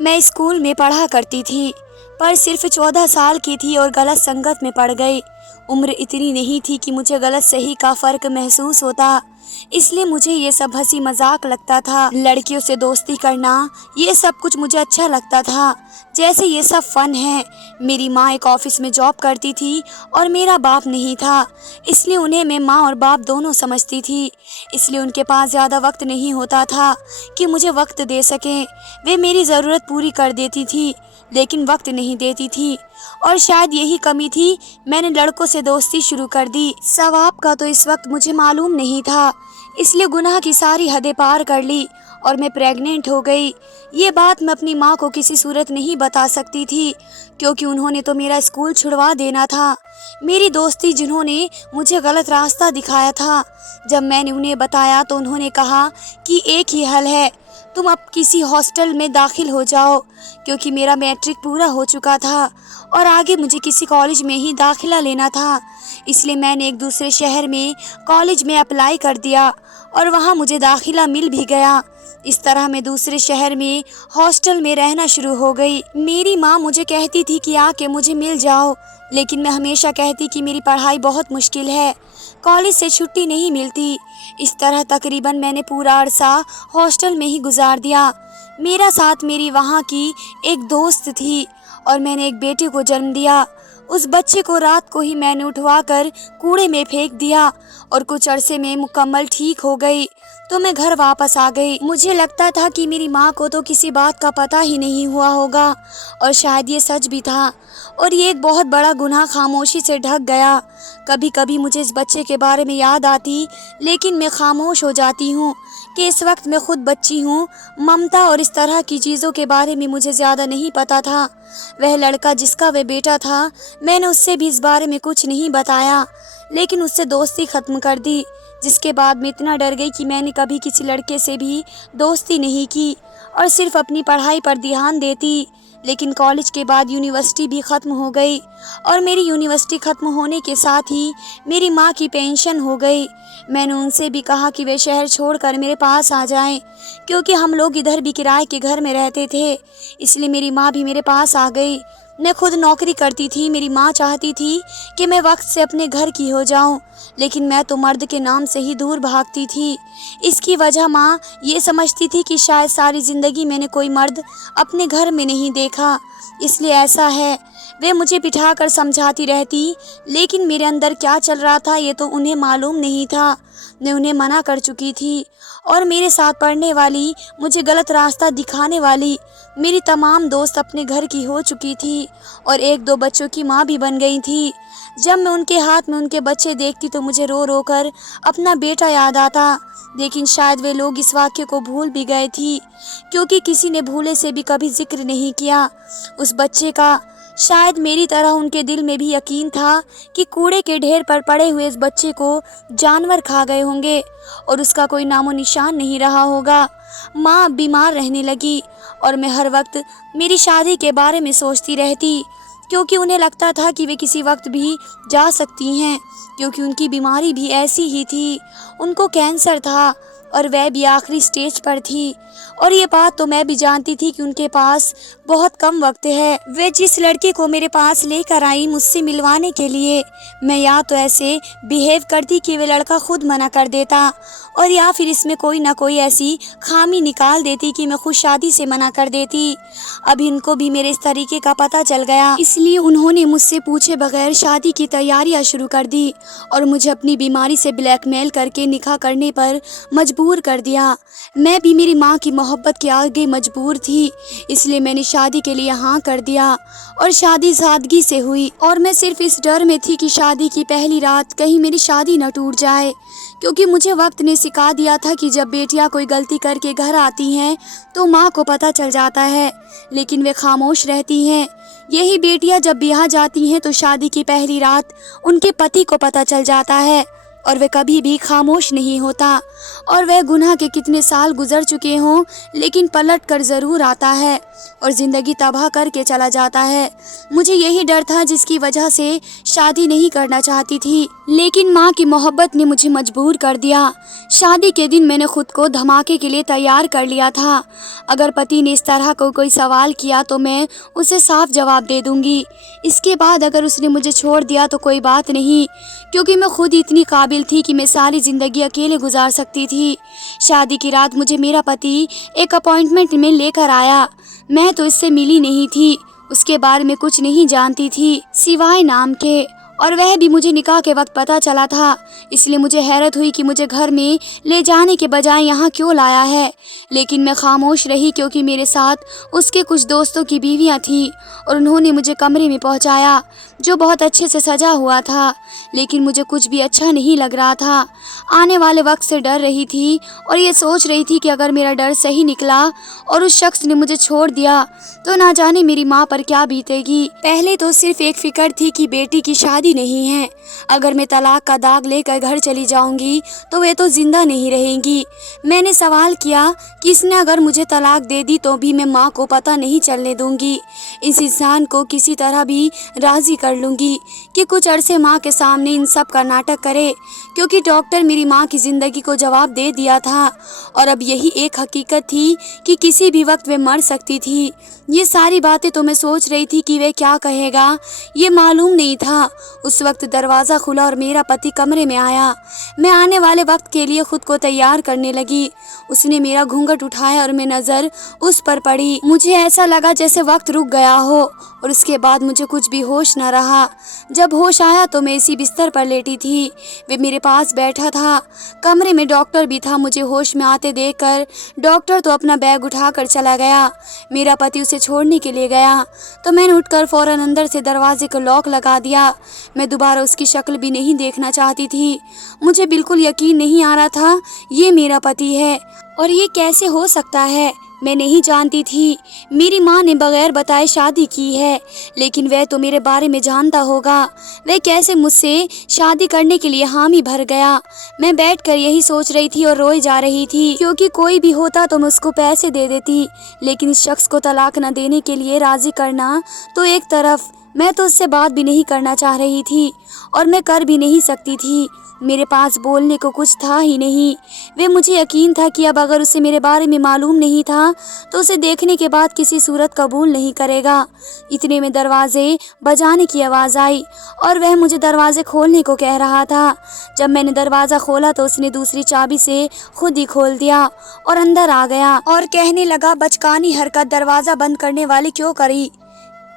मैं स्कूल में पढ़ा करती थी, पर सिर्फ 14 साल की थी और गलत संगत में पड़ गई। उम्र इतनी नहीं थी कि मुझे गलत सही का फ़र्क महसूस होता, इसलिए मुझे ये सब हंसी मजाक लगता था। लड़कियों से दोस्ती करना, ये सब कुछ मुझे अच्छा लगता था, जैसे ये सब फ़न है। मेरी माँ एक ऑफिस में जॉब करती थी और मेरा बाप नहीं था, इसलिए उन्हें मैं माँ और बाप दोनों समझती थी। इसलिए उनके पास ज़्यादा वक्त नहीं होता था कि मुझे वक्त दे सकें। वे मेरी ज़रूरत पूरी कर देती थी, लेकिन वक्त नहीं देती थी, और शायद यही कमी थी, मैंने लड़कों से दोस्ती शुरू कर दी। सवाब का तो इस वक्त मुझे मालूम नहीं था, इसलिए गुनाह की सारी हदें पार कर ली और मैं प्रेग्नेंट हो गई। ये बात मैं अपनी माँ को किसी सूरत नहीं बता सकती थी, क्योंकि उन्होंने तो मेरा स्कूल छुड़वा देना था। मेरी दोस्ती जिन्होंने मुझे गलत रास्ता दिखाया था, जब मैंने उन्हें बताया तो उन्होंने कहा कि एक ही हल है, तुम अब किसी हॉस्टल में दाखिल हो जाओ, क्योंकि मेरा मैट्रिक पूरा हो चुका था और आगे मुझे किसी कॉलेज में ही दाखिला लेना था। इसलिए मैंने एक दूसरे शहर में कॉलेज में अप्लाई कर दिया और वहाँ मुझे दाखिला मिल भी गया। इस तरह मैं दूसरे शहर में हॉस्टल में रहना शुरू हो गई। मेरी माँ मुझे कहती थी कि आके मुझे मिल जाओ, लेकिन मैं हमेशा कहती कि मेरी पढ़ाई बहुत मुश्किल है, कॉलेज से छुट्टी नहीं मिलती। इस तरह तकरीबन मैंने पूरा अरसा हॉस्टल में ही गुजार दिया। मेरा साथ मेरी वहाँ की एक दोस्त थी और मैंने एक बेटे को जन्म दिया। उस बच्चे को रात को ही मैंने उठवाकर कूड़े में फेंक दिया और कुछ अरसे में मुकम्मल ठीक हो गई तो मैं घर वापस आ गई। मुझे लगता था कि मेरी माँ को तो किसी बात का पता ही नहीं हुआ होगा, और शायद ये सच भी था, और ये एक बहुत बड़ा गुनाह खामोशी से ढक गया। कभी कभी मुझे इस बच्चे के बारे में याद आती, लेकिन मैं खामोश हो जाती हूँ कि इस वक्त मैं खुद बच्ची हूँ। ममता और इस तरह की चीज़ों के बारे में मुझे ज़्यादा नहीं पता था। वह लड़का जिसका वह बेटा था, मैंने उससे भी इस बारे में कुछ नहीं बताया, लेकिन उससे दोस्ती ख़त्म कर दी, जिसके बाद मैं इतना डर गई कि मैंने कभी किसी लड़के से भी दोस्ती नहीं की और सिर्फ अपनी पढ़ाई पर ध्यान देती। लेकिन कॉलेज के बाद यूनिवर्सिटी भी ख़त्म हो गई और मेरी यूनिवर्सिटी ख़त्म होने के साथ ही मेरी माँ की पेंशन हो गई। मैंने उनसे भी कहा कि वे शहर छोड़कर मेरे पास आ जाएं, क्योंकि हम लोग इधर भी किराए के घर में रहते थे। इसलिए मेरी माँ भी मेरे पास आ गई। मैं खुद नौकरी करती थी। मेरी माँ चाहती थी कि मैं वक्त से अपने घर की हो जाऊं, लेकिन मैं तो मर्द के नाम से ही दूर भागती थी। इसकी वजह माँ ये समझती थी कि शायद सारी ज़िंदगी मैंने कोई मर्द अपने घर में नहीं देखा, इसलिए ऐसा है। वे मुझे बिठाकर समझाती रहती, लेकिन मेरे अंदर क्या चल रहा था ये तो उन्हें मालूम नहीं था। मैं उन्हें मना कर चुकी थी और मेरे साथ पढ़ने वाली, मुझे गलत रास्ता दिखाने वाली मेरी तमाम दोस्त अपने घर की हो चुकी थी और एक दो बच्चों की माँ भी बन गई थी। जब मैं उनके हाथ में उनके बच्चे देखती तो मुझे रो रो कर अपना बेटा याद आता, लेकिन शायद वे लोग इस वाक्य को भूल भी गए थी, क्योंकि किसी ने भूले से भी कभी जिक्र नहीं किया उस बच्चे का। शायद मेरी तरह उनके दिल में भी यकीन था कि कूड़े के ढेर पर पड़े हुए इस बच्चे को जानवर खा गए होंगे और उसका कोई नामो निशान नहीं रहा होगा। माँ अब बीमार रहने लगी और मैं हर वक्त मेरी शादी के बारे में सोचती रहती, क्योंकि उन्हें लगता था कि वे किसी वक्त भी जा सकती हैं, क्योंकि उनकी बीमारी भी ऐसी ही थी। उनको कैंसर था और वह भी आखिरी स्टेज पर थी, और ये बात तो मैं भी जानती थी कि उनके पास बहुत कम वक्त है। वे जिस लड़के को मेरे पास लेकर आई मुझसे मिलवाने के लिए, मैं या तो ऐसे बिहेव करती कि वे लड़का खुद मना कर देता, और या फिर इसमें कोई ना कोई ऐसी खामी निकाल देती कि मैं खुद शादी से मना कर देती। अब इनको भी मेरे इस तरीके का पता चल गया, इसलिए उन्होंने मुझसे पूछे बगैर शादी की तैयारियां शुरू कर दी और मुझे अपनी बीमारी से ब्लैकमेल करके निकाह करने पर मजबूर कर दिया। मैं भी मेरी माँ की मोहब्बत के आगे मजबूर थी, इसलिए मैंने शादी के लिए हाँ कर दिया और शादी सादगी से हुई। और मैं सिर्फ इस डर में थी कि शादी की पहली रात कहीं मेरी शादी न टूट जाए, क्योंकि मुझे वक्त ने सिखा दिया था कि जब बेटियां कोई गलती करके घर आती हैं तो माँ को पता चल जाता है, लेकिन वे खामोश रहती हैं। यही बेटियां जब ब्याह जाती हैं तो शादी की पहली रात उनके पति को पता चल जाता है और वह कभी भी खामोश नहीं होता। और वह गुनाह के कितने साल गुजर चुके हों, लेकिन पलट कर ज़रूर आता है और ज़िंदगी तबाह करके चला जाता है। मुझे यही डर था जिसकी वजह से शादी नहीं करना चाहती थी, लेकिन माँ की मोहब्बत ने मुझे मजबूर कर दिया। शादी के दिन मैंने खुद को धमाके के लिए तैयार कर लिया था। अगर पति ने इस तरह को कोई सवाल किया तो मैं उसे साफ जवाब दे दूंगी। इसके बाद अगर उसने मुझे छोड़ दिया तो कोई बात नहीं, क्योंकि मैं खुद इतनी काबिल थी कि मैं सारी ज़िंदगी अकेले गुजार सकती थी। शादी की रात मुझे मेरा पति एक अपॉइंटमेंट में लेकर आया। मैं तो इससे मिली नहीं थी, उसके बारे में कुछ नहीं जानती थी सिवाय नाम के, और वह भी मुझे निकाह के वक्त पता चला था। इसलिए मुझे हैरत हुई कि मुझे घर में ले जाने के बजाय यहाँ क्यों लाया है। लेकिन मैं खामोश रही, क्योंकि मेरे साथ उसके कुछ दोस्तों की बीवियाँ थीं और उन्होंने मुझे कमरे में पहुँचाया जो बहुत अच्छे से सजा हुआ था। लेकिन मुझे कुछ भी अच्छा नहीं लग रहा था। आने वाले वक्त से डर रही थी और ये सोच रही थी कि अगर मेरा डर सही निकला और उस शख्स ने मुझे छोड़ दिया तो ना जाने मेरी माँ पर क्या बीतेगी। पहले तो सिर्फ एक फिक्र थी कि बेटी की शादी नहीं है। अगर मैं तलाक का दाग लेकर घर चली जाऊंगी तो वे तो जिंदा नहीं रहेंगी। मैंने सवाल किया कि इसने अगर मुझे तलाक दे दी तो भी मैं माँ को पता नहीं चलने दूंगी। इस इंसान को किसी तरह भी राजी कर लूंगी कि कुछ अरसे माँ के सामने इन सब का नाटक करे, क्योंकि डॉक्टर मेरी माँ की ज़िंदगी को जवाब दे दिया था और अब यही एक हकीकत थी कि किसी भी वक्त वे मर सकती थी। ये सारी बातें तो मैं सोच रही थी कि वे क्या कहेगा, ये मालूम नहीं था। उस वक्त दरवाज़ा खुला और मेरा पति कमरे में आया। मैं आने वाले वक्त के लिए खुद को तैयार करने लगी। उसने मेरा घूंघट उठाया और मैं नज़र उस पर पड़ी। मुझे ऐसा लगा जैसे वक्त रुक गया हो और उसके बाद मुझे कुछ भी होश न रहा। जब होश आया तो मैं इसी बिस्तर पर लेटी थी। वे मेरे पास बैठा था। कमरे में डॉक्टर भी था। मुझे होश में आते देखकर डॉक्टर तो अपना बैग उठाकर चला गया। मेरा पति उसे छोड़ने के लिए गया तो मैंने उठकर फौरन अंदर से दरवाजे को लॉक लगा दिया। मैं दोबारा उसकी शक्ल भी नहीं देखना चाहती थी। मुझे बिल्कुल यकीन नहीं आ रहा था ये मेरा पति है, और ये कैसे हो सकता है। मैं नहीं जानती थी। मेरी माँ ने बगैर बताए शादी की है, लेकिन वह तो मेरे बारे में जानता होगा। वह कैसे मुझसे शादी करने के लिए हामी भर गया। मैं बैठकर यही सोच रही थी और रोई जा रही थी, क्योंकि कोई भी होता तो मैं उसको पैसे दे देती, लेकिन इस शख्स को तलाक न देने के लिए राजी करना तो एक तरफ, मैं तो उससे बात भी नहीं करना चाह रही थी और मैं कर भी नहीं सकती थी। मेरे पास बोलने को कुछ था ही नहीं। वे मुझे यकीन था कि अब अगर उसे मेरे बारे में मालूम नहीं था तो उसे देखने के बाद किसी सूरत कबूल नहीं करेगा। इतने में दरवाजे बजाने की आवाज़ आई और वह मुझे दरवाजे खोलने को कह रहा था। जब मैंने दरवाज़ा खोला तो उसने दूसरी चाबी से खुद ही खोल दिया और अंदर आ गया और कहने लगा, बचकानी हरकत दरवाज़ा बंद करने वाली क्यों करी।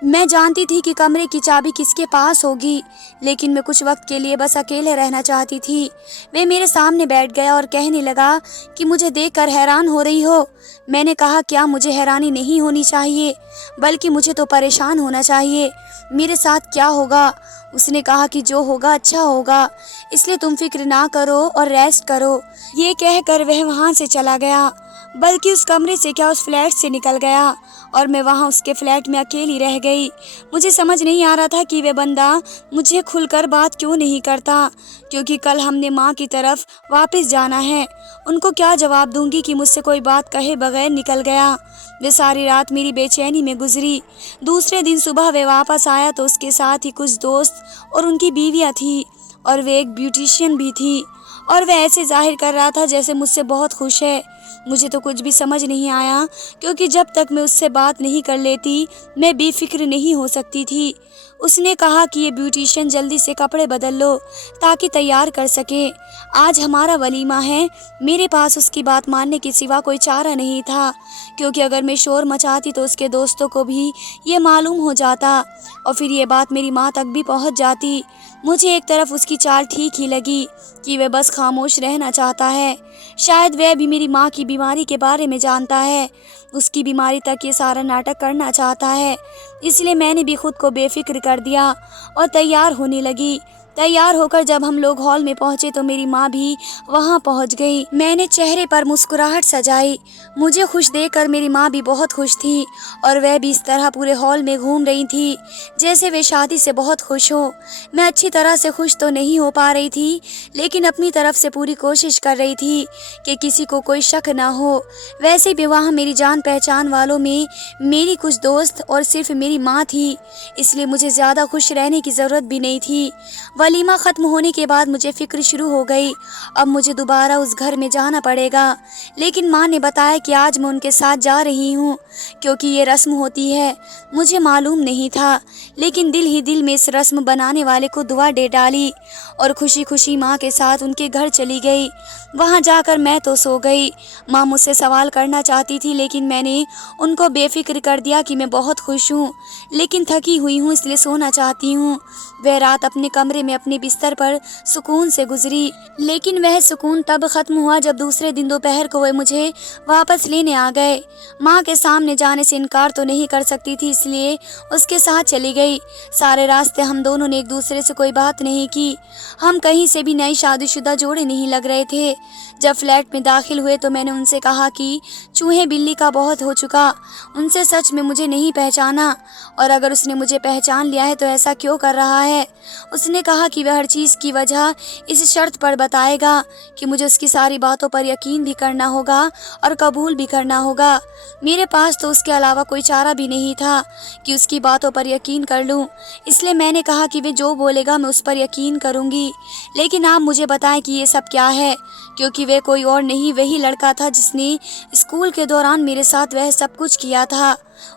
मैं जानती थी कि कमरे की चाबी किसके पास होगी, लेकिन मैं कुछ वक्त के लिए बस अकेले रहना चाहती थी। वे मेरे सामने बैठ गया और कहने लगा कि मुझे देखकर हैरान हो रही हो। मैंने कहा, क्या मुझे हैरानी नहीं होनी चाहिए, बल्कि मुझे तो परेशान होना चाहिए। मेरे साथ क्या होगा। उसने कहा कि जो होगा अच्छा होगा, इसलिए तुम फिक्र ना करो और रेस्ट करो। ये कहकर वह वहाँ से चला गया, बल्कि उस कमरे से क्या उस फ्लैट से निकल गया और मैं वहाँ उसके फ्लैट में अकेली रह गई। मुझे समझ नहीं आ रहा था कि वे बंदा मुझे खुलकर बात क्यों नहीं करता, क्योंकि कल हमने माँ की तरफ वापस जाना है। उनको क्या जवाब दूंगी कि मुझसे कोई बात कहे बगैर निकल गया। वे सारी रात मेरी बेचैनी में गुजरी। दूसरे दिन सुबह वे वापस आया तो उसके साथ ही कुछ दोस्त और उनकी बीवियाँ थी और वे एक ब्यूटिशियन भी थी, और वह ऐसे जाहिर कर रहा था जैसे मुझसे बहुत खुश है। मुझे तो कुछ भी समझ नहीं आया, क्योंकि जब तक मैं उससे बात नहीं कर लेती मैं बेफिक्र नहीं हो सकती थी। उसने कहा कि ये ब्यूटिशियन जल्दी से कपड़े बदल लो ताकि तैयार कर सके, आज हमारा वलीमा है। मेरे पास उसकी बात मानने के सिवा कोई चारा नहीं था, क्योंकि अगर मैं शोर मचाती तो उसके दोस्तों को भी ये मालूम हो जाता और फिर ये बात मेरी माँ तक भी पहुँच जाती। मुझे एक तरफ उसकी चाल ठीक ही लगी कि वह बस खामोश रहना चाहता है। शायद वह भी मेरी माँ की बीमारी के बारे में जानता है, उसकी बीमारी तक ये सारा नाटक करना चाहता है। इसलिए मैंने भी खुद को बेफिक्र कर दिया और तैयार होने लगी। तैयार होकर जब हम लोग हॉल में पहुंचे तो मेरी माँ भी वहां पहुंच गई। मैंने चेहरे पर मुस्कुराहट सजाई। मुझे खुश देखकर मेरी माँ भी बहुत खुश थी और वह भी इस तरह पूरे हॉल में घूम रही थी जैसे वे शादी से बहुत खुश हो। मैं अच्छी तरह से खुश तो नहीं हो पा रही थी, लेकिन अपनी तरफ से पूरी कोशिश कर रही थी कि किसी को कोई शक ना हो। वैसे भी वहाँ मेरी जान पहचान वालों में मेरी कुछ दोस्त और सिर्फ मेरी माँ थी, इसलिए मुझे ज़्यादा खुश रहने की ज़रूरत भी नहीं थी। वलीमा ख़त्म होने के बाद मुझे फ़िक्र शुरू हो गई, अब मुझे दोबारा उस घर में जाना पड़ेगा। लेकिन माँ ने बताया कि आज मैं उनके साथ जा रही हूँ क्योंकि ये रस्म होती है। मुझे मालूम नहीं था, लेकिन दिल ही दिल में इस रस्म बनाने वाले को दुआ दे डाली और खुशी खुशी माँ के साथ उनके घर चली गई। वहाँ जाकर मैं तो सो गई। माँ मुझसे सवाल करना चाहती थी, लेकिन मैंने उनको बेफिक्र कर दिया कि मैं बहुत खुश हूँ, लेकिन थकी हुई हूँ इसलिए सोना चाहती हूँ। वह रात अपने कमरे में अपने बिस्तर पर सुकून से गुजरी, लेकिन वह सुकून तब खत्म हुआ जब दूसरे दिन दोपहर को वे मुझे वापस लेने आ गए। माँ के सामने जाने से इनकार तो नहीं कर सकती थी, इसलिए उसके साथ चली गई। सारे रास्ते हम दोनों ने एक दूसरे से कोई बात नहीं की। हम कहीं से भी नई शादीशुदा जोड़े नहीं लग रहे थे। जब फ्लैट में दाखिल हुए तो मैंने उनसे कहा कि चूहे बिल्ली का बहुत हो चुका, उनसे सच में मुझे नहीं पहचाना, और अगर उसने मुझे पहचान लिया है तो ऐसा क्यों कर रहा है। उसने कहा कि वह हर चीज़ की वजह इस शर्त पर बताएगा कि मुझे उसकी सारी बातों पर यकीन भी करना होगा और कबूल भी करना होगा। मेरे पास तो उसके अलावा कोई चारा भी नहीं था कि उसकी बातों पर यकीन कर लूं, इसलिए मैंने कहा कि वे जो बोलेगा मैं उस पर यकीन करूंगी, लेकिन आप मुझे बताएं कि ये सब क्या है, क्योंकि वे कोई और नहीं वही लड़का था जिसने स्कूल के दौरान मेरे साथ वह सब कुछ किया था।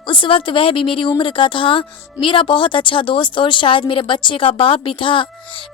उस वक्त वह भी मेरी उम्र का था, मेरा बहुत अच्छा दोस्त और शायद मेरे बच्चे का बाप भी था।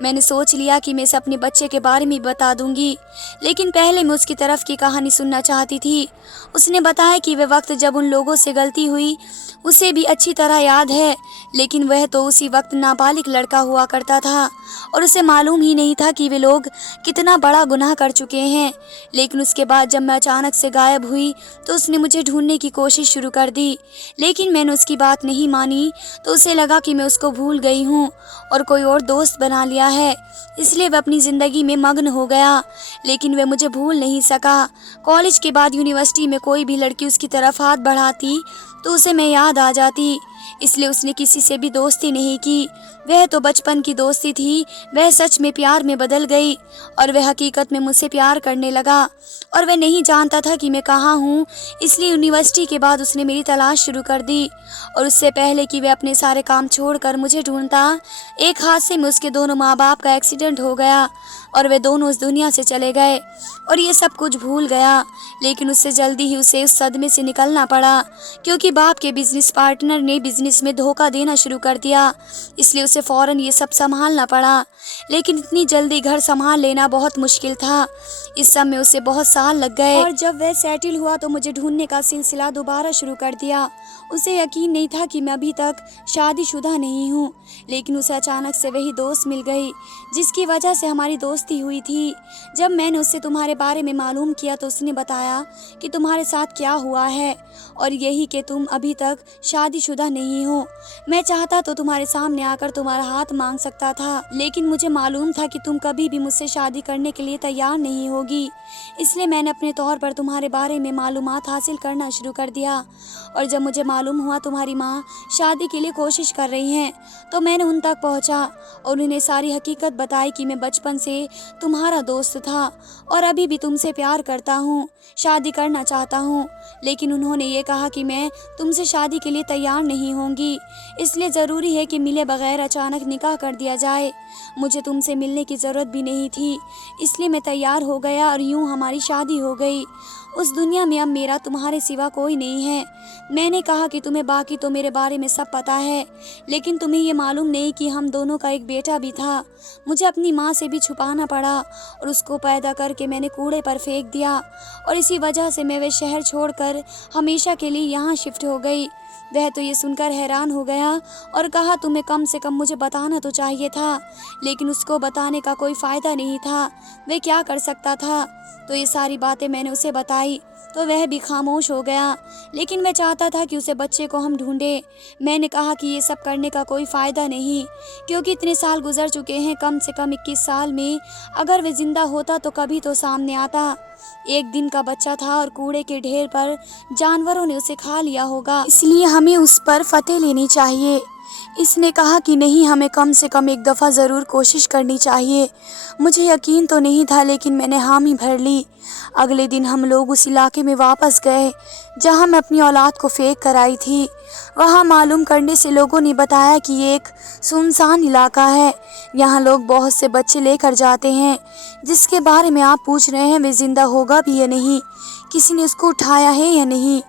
मैंने सोच लिया कि मैं इसे अपने बच्चे के बारे में बता दूंगी, लेकिन पहले मैं उसकी तरफ की कहानी सुनना चाहती थी। उसने बताया कि वह वक्त जब उन लोगों से गलती हुई उसे भी अच्छी तरह याद है, लेकिन वह तो उसी वक्त नाबालिग लड़का हुआ करता था और उसे मालूम ही नहीं था कि वे लोग कितना बड़ा गुनाह कर चुके हैं। लेकिन उसके बाद जब मैं अचानक से गायब हुई तो उसने मुझे ढूंढने की कोशिश शुरू कर दी, लेकिन मैंने उसकी बात नहीं मानी तो उसे लगा कि मैं उसको भूल गई हूँ और कोई और दोस्त बना लिया है, इसलिए वह अपनी ज़िंदगी में मग्न हो गया, लेकिन वह मुझे भूल नहीं सका। कॉलेज के बाद यूनिवर्सिटी में कोई भी लड़की उसकी तरफ हाथ बढ़ाती तो उसे मैं याद आ जाती, इसलिए उसने किसी से भी दोस्ती नहीं की। वह तो बचपन की दोस्ती थी, वह सच में प्यार में बदल गई और वह हकीकत में मुझसे प्यार करने लगा, और वह नहीं जानता था कि मैं कहाँ हूँ, इसलिए यूनिवर्सिटी के बाद उसने मेरी तलाश शुरू कर दी। और उससे पहले कि वह अपने सारे काम छोड़कर मुझे ढूंढता, एक हादसे में उसके दोनों माँ बाप का एक्सीडेंट हो गया और वे दोनों इस दुनिया से चले गए और ये सब कुछ भूल गया। लेकिन उससे जल्दी ही उसे उस सदमे से निकलना पड़ा, क्योंकि बाप के बिजनेस पार्टनर ने बिजनेस में धोखा देना शुरू कर दिया, इसलिए उसे फौरन ये सब संभालना पड़ा। लेकिन इतनी जल्दी घर संभाल लेना बहुत मुश्किल था, इस सब में उसे बहुत साल लग गए। और जब वह सेटल हुआ तो मुझे ढूंढने का सिलसिला दोबारा शुरू कर दिया। उसे यकीन नहीं था कि मैं अभी तक शादीशुदा नहीं हूँ, लेकिन उसे अचानक से वही दोस्त मिल गई जिसकी वजह से हमारी दोस्ती हुई थी। जब मैंने उससे तुम्हारे बारे में मालूम किया तो उसने बताया कि तुम्हारे साथ क्या हुआ है और यही कि तुम अभी तक शादीशुदा नहीं हो। मैं चाहता तो तुम्हारे सामने आकर तुम्हारा हाथ मांग सकता था, लेकिन मुझे मालूम था कि तुम कभी भी मुझसे शादी करने के लिए तैयार नहीं होगी, इसलिए मैंने अपने तौर पर तुम्हारे बारे में मालूमात हासिल करना शुरू कर दिया। और जब मुझे मालूम हुआ तुम्हारी माँ शादी के लिए कोशिश कर रही हैं, तो मैंने उन तक पहुँचा और उन्हें सारी हकीकत बताई कि मैं बचपन से तुम्हारा दोस्त था और अभी भी तुमसे प्यार करता हूँ, शादी करना चाहता हूँ। लेकिन उन्होंने ये कहा कि मैं तुमसे शादी के लिए तैयार नहीं होंगी, इसलिए ज़रूरी है कि मिले बगैर अचानक निकाह कर दिया जाए। मुझे तुमसे मिलने की ज़रूरत भी नहीं थी, इसलिए मैं तैयार हो गया और यूं हमारी शादी हो गई। उस दुनिया में अब मेरा तुम्हारे सिवा कोई नहीं है। मैंने कहा कि तुम्हें बाकी तो मेरे बारे में सब पता है, लेकिन तुम्हें ये मालूम नहीं कि हम दोनों का एक बेटा भी था। मुझे अपनी माँ से भी छुपाना पड़ा और उसको पैदा करके मैंने कूड़े पर फेंक दिया, और इसी वजह से मैं वह शहर छोड़कर हमेशा के लिए यहाँ शिफ्ट हो गई। वह तो ये सुनकर हैरान हो गया और कहा तुम्हें कम से कम मुझे बताना तो चाहिए था, लेकिन उसको बताने का कोई फ़ायदा नहीं था, वह क्या कर सकता था। तो ये सारी बातें मैंने उसे बताई तो वह भी खामोश हो गया। लेकिन मैं चाहता था कि उसे बच्चे को हम ढूंढें। मैंने कहा कि ये सब करने का कोई फ़ायदा नहीं, क्योंकि इतने साल गुजर चुके हैं, कम से कम 21 साल में। अगर वह ज़िंदा होता तो कभी तो सामने आता। एक दिन का बच्चा था और कूड़े के ढेर पर जानवरों ने उसे खा लिया होगा, इसलिए हमें उस पर फतेह लेनी चाहिए। इसने कहा कि नहीं, हमें कम से कम एक दफ़ा ज़रूर कोशिश करनी चाहिए। मुझे यकीन तो नहीं था, लेकिन मैंने हामी भर ली। अगले दिन हम लोग उस इलाके में वापस गए जहां मैं अपनी औलाद को फेंक कर आई थी। वहां मालूम करने से लोगों ने बताया कि ये एक सुनसान इलाका है। यहाँ लोग बहुत से बच्चे लेकर जाते हैं। जिसके बारे में आप पूछ रहे हैं वे ज़िंदा होगा भी या नहीं, किसी ने उसको उठाया है या नहीं,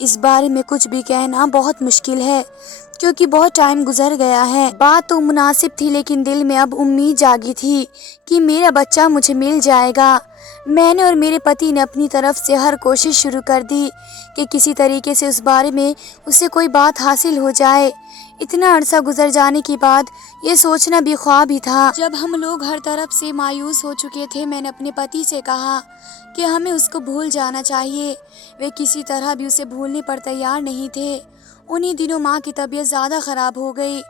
इस बारे में कुछ भी कहना बहुत मुश्किल है, क्योंकि बहुत टाइम गुजर गया है। बात तो मुनासिब थी, लेकिन दिल में अब उम्मीद जागी थी कि मेरा बच्चा मुझे मिल जाएगा। मैंने और मेरे पति ने अपनी तरफ से हर कोशिश शुरू कर दी कि किसी तरीके से उस बारे में उसे कोई बात हासिल हो जाए। इतना अरसा गुजर जाने के बाद ये सोचना भी ख्वाब ही था। जब हम लोग हर तरफ से मायूस हो चुके थे, मैंने अपने पति से कहा कि हमें उसको भूल जाना चाहिए। वे किसी तरह भी उसे भूलने पर तैयार नहीं थे। उन्हीं दिनों माँ की तबीयत ज़्यादा ख़राब हो गई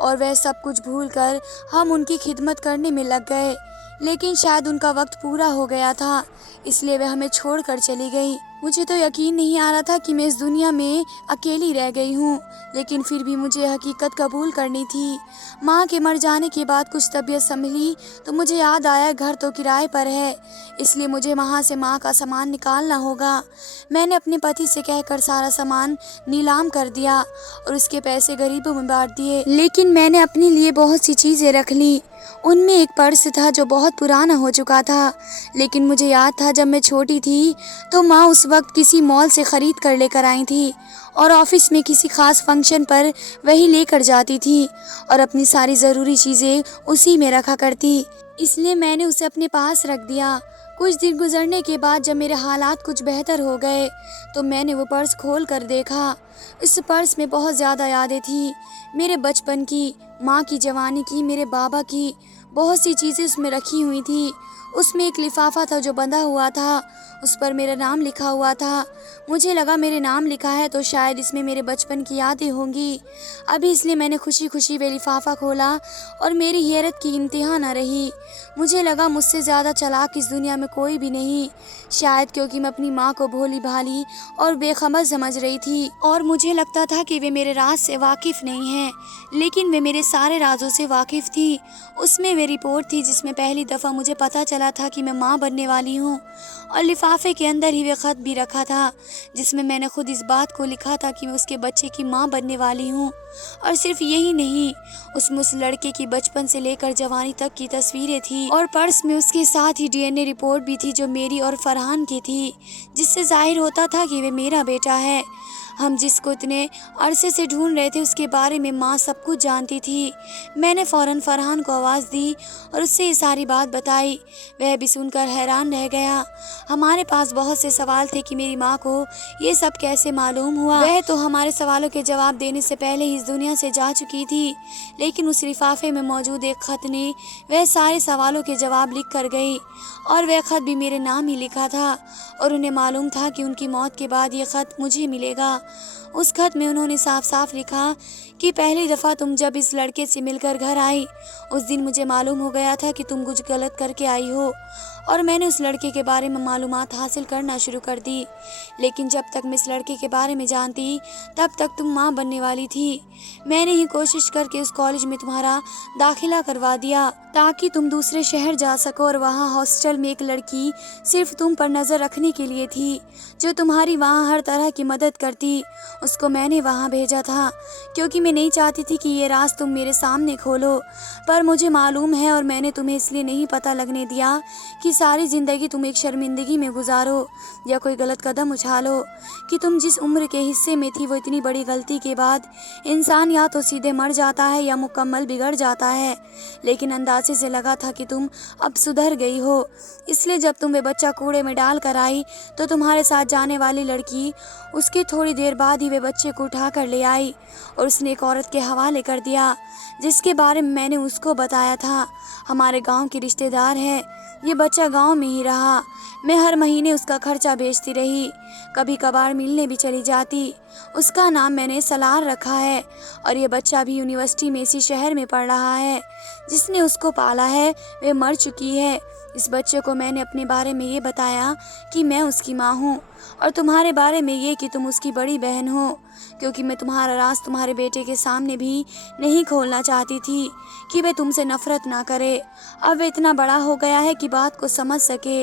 और वह सब कुछ भूलकर हम उनकी खिदमत करने में लग गए। लेकिन शायद उनका वक्त पूरा हो गया था, इसलिए वह हमें छोड़कर चली गई। मुझे तो यकीन नहीं आ रहा था कि मैं इस दुनिया में अकेली रह गई हूँ, लेकिन फिर भी मुझे हकीकत कबूल करनी थी। माँ के मर जाने के बाद कुछ तबीयत संभली तो मुझे याद आया घर तो किराए पर है, इसलिए मुझे वहाँ से माँ का सामान निकालना होगा। मैंने अपने पति से कहकर सारा सामान नीलाम कर दिया और उसके पैसे गरीबों में बांट दिए। लेकिन मैंने अपने लिए बहुत सी चीज़ें रख ली। उनमें एक पर्स था जो बहुत पुराना हो चुका था, लेकिन मुझे याद था जब मैं छोटी थी तो माँ उस वक्त किसी मॉल से ख़रीद कर लेकर आई थी और ऑफिस में किसी ख़ास फंक्शन पर वही लेकर जाती थी और अपनी सारी ज़रूरी चीज़ें उसी में रखा करती। इसलिए मैंने उसे अपने पास रख दिया। कुछ दिन गुजरने के बाद जब मेरे हालात कुछ बेहतर हो गए तो मैंने वो पर्स खोल कर देखा। इस पर्स में बहुत ज़्यादा यादें थी, मेरे बचपन की, माँ की जवानी की, मेरे बाबा की। बहुत सी चीज़ें उसमें रखी हुई थी। उसमें एक लिफाफा था जो बंधा हुआ था, उस पर मेरा नाम लिखा हुआ था। मुझे लगा मेरे नाम लिखा है तो शायद इसमें मेरे बचपन की यादें होंगी। अभी इसलिए मैंने खुशी खुशी वे लिफाफा खोला और मेरी हैरत की इंतहा न रही। मुझे लगा मुझसे ज़्यादा चालाक इस दुनिया में कोई भी नहीं, शायद क्योंकि मैं अपनी माँ को भोली भाली और बेखबर समझ रही थी और मुझे लगता था कि वे मेरे राज से वाकिफ़ नहीं हैं, लेकिन वे मेरे सारे राजों से वाकिफ़ थी। उसमें वे रिपोर्ट थी जिसमें पहली दफ़ा मुझे पता चला था कि मैं माँ बनने वाली हूँ, और लिफाफे के अंदर ही वे ख़त भी रखा था जिसमें मैंने खुद इस बात को लिखा था कि मैं उसके बच्चे की माँ बनने वाली हूँ। और सिर्फ यही नहीं, उसमें उस लड़के की बचपन से लेकर जवानी तक की तस्वीरें थी और पर्स में उसके साथ ही डीएनए रिपोर्ट भी थी जो मेरी और फरहान की थी, जिससे जाहिर होता था कि वे मेरा बेटा है। हम जिसको इतने अरसे से ढूंढ रहे थे उसके बारे में माँ सब कुछ जानती थी। मैंने फ़ौरन फरहान को आवाज़ दी और उससे ये सारी बात बताई। वह भी सुनकर हैरान रह गया। हमारे पास बहुत से सवाल थे कि मेरी माँ को ये सब कैसे मालूम हुआ। वह तो हमारे सवालों के जवाब देने से पहले ही इस दुनिया से जा चुकी थी, लेकिन उस लिफाफे में मौजूद एक ख़त ने वह सारे सवालों के जवाब लिख कर गई, और वह ख़त भी मेरे नाम ही लिखा था और उन्हें मालूम था कि उनकी मौत के बाद ये ख़त मुझे मिलेगा। उस खत में उन्होंने साफ साफ लिखा कि पहली दफ़ा तुम जब इस लड़के से मिलकर घर आई, उस दिन मुझे मालूम हो गया था कि तुम कुछ गलत करके आई हो, और मैंने उस लड़के के बारे में मालूमात हासिल करना शुरू कर दी। लेकिन जब तक मैं इस लड़के के बारे में जानती तब तक तुम माँ बनने वाली थी। मैंने ही कोशिश करके उस कॉलेज में तुम्हारा दाखिला करवा दिया ताकि तुम दूसरे शहर जा सको, और वहाँ हॉस्टल में एक लड़की सिर्फ तुम पर नज़र रखने के लिए थी जो तुम्हारी वहाँ हर तरह की मदद करती। उसको मैंने वहाँ भेजा था क्योंकि मैं नहीं चाहती थी कि ये राज तुम मेरे सामने खोलो, पर मुझे मालूम है और मैंने तुम्हें इसलिए नहीं पता लगने दिया कि सारी ज़िंदगी तुम एक शर्मिंदगी में गुजारो या कोई गलत कदम उछालो कि तुम जिस उम्र के हिस्से में थी वो इतनी बड़ी गलती के बाद इंसान या तो सीधे मर जाता है या मुकम्मल बिगड़ जाता है। लेकिन अंदाजे से लगा था कि तुम अब सुधर गई हो, इसलिए जब तुम वे बच्चा कूड़े में डाल कर आई तो तुम्हारे साथ जाने वाली लड़की उसके थोड़ी देर बाद ही वे बच्चे को उठा कर ले आई और उसने एक औरत के हवाले कर दिया जिसके बारे में मैंने उसको बताया था। हमारे गांव के रिश्तेदार है, ये बच्चा गांव में ही रहा। मैं हर महीने उसका खर्चा भेजती रही, कभी कभार मिलने भी चली जाती। उसका नाम मैंने सलार रखा है और ये बच्चा भी यूनिवर्सिटी में इसी शहर में पढ़ रहा है। जिसने उसको पाला है वे मर चुकी है। इस बच्चे को मैंने अपने बारे में ये बताया कि मैं उसकी माँ हूँ और तुम्हारे बारे में ये कि तुम उसकी बड़ी बहन हो, क्योंकि मैं तुम्हारा राज तुम्हारे बेटे के सामने भी नहीं खोलना चाहती थी कि वे तुमसे नफरत ना करे। अब वे इतना बड़ा हो गया है कि बात को समझ सके,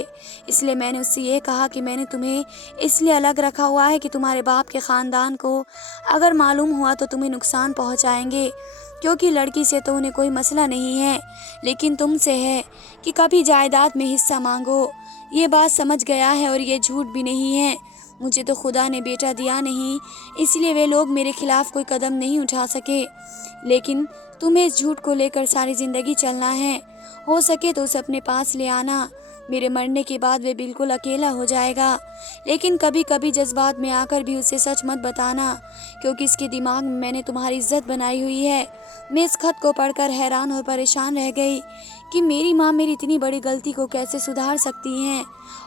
इसलिए मैंने उससे ये कहा कि मैंने तुम्हें इसलिए अलग रखा हुआ है कि तुम्हारे बाप के ख़ानदान को अगर मालूम हुआ तो तुम्हें नुकसान पहुंचाएंगे, क्योंकि लड़की से तो उन्हें कोई मसला नहीं है, लेकिन तुमसे है कि कभी जायदाद में हिस्सा मांगो। ये बात समझ गया है और ये झूठ भी नहीं है। मुझे तो खुदा ने बेटा दिया नहीं, इसलिए वे लोग मेरे खिलाफ कोई कदम नहीं उठा सके, लेकिन तुम्हें इस झूठ को लेकर सारी ज़िंदगी चलना है। हो सके तो उसे अपने पास ले आना। मेरे मरने के बाद वे बिल्कुल अकेला हो जाएगा, लेकिन कभी कभी जज्बात में आकर भी उसे सच मत बताना, क्योंकि इसके दिमाग में मैंने तुम्हारी इज्जत बनाई हुई है। मैं इस खत को पढ़कर हैरान और परेशान रह गई कि मेरी माँ मेरी इतनी बड़ी गलती को कैसे सुधार सकती हैं,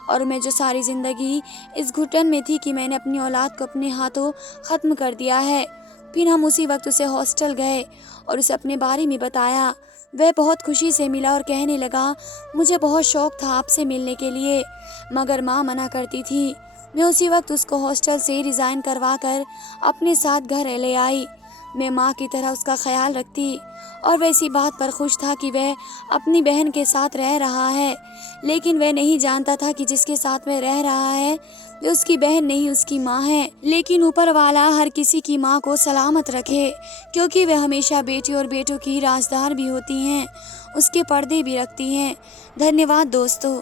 और मैं जो सारी ज़िंदगी इस घुटन में थी कि मैंने अपनी औलाद को अपने हाथों ख़त्म कर दिया है। फिर हम उसी वक्त उसे हॉस्टल गए और उसे अपने बारे में बताया। वह बहुत खुशी से मिला और कहने लगा, मुझे बहुत शौक था आपसे मिलने के लिए, मगर माँ मना करती थी। मैं उसी वक्त उसको हॉस्टल से रिज़ाइन करवा कर अपने साथ घर ले आई। मैं माँ की तरह उसका ख्याल रखती और वह इसी बात पर खुश था कि वह अपनी बहन के साथ रह रहा है, लेकिन वह नहीं जानता था कि जिसके साथ वह रह रहा है वे उसकी बहन नहीं उसकी माँ है। लेकिन ऊपर वाला हर किसी की माँ को सलामत रखे, क्योंकि वे हमेशा बेटी और बेटों की राजदार भी होती हैं, उसके पर्दे भी रखती हैं। धन्यवाद दोस्तों।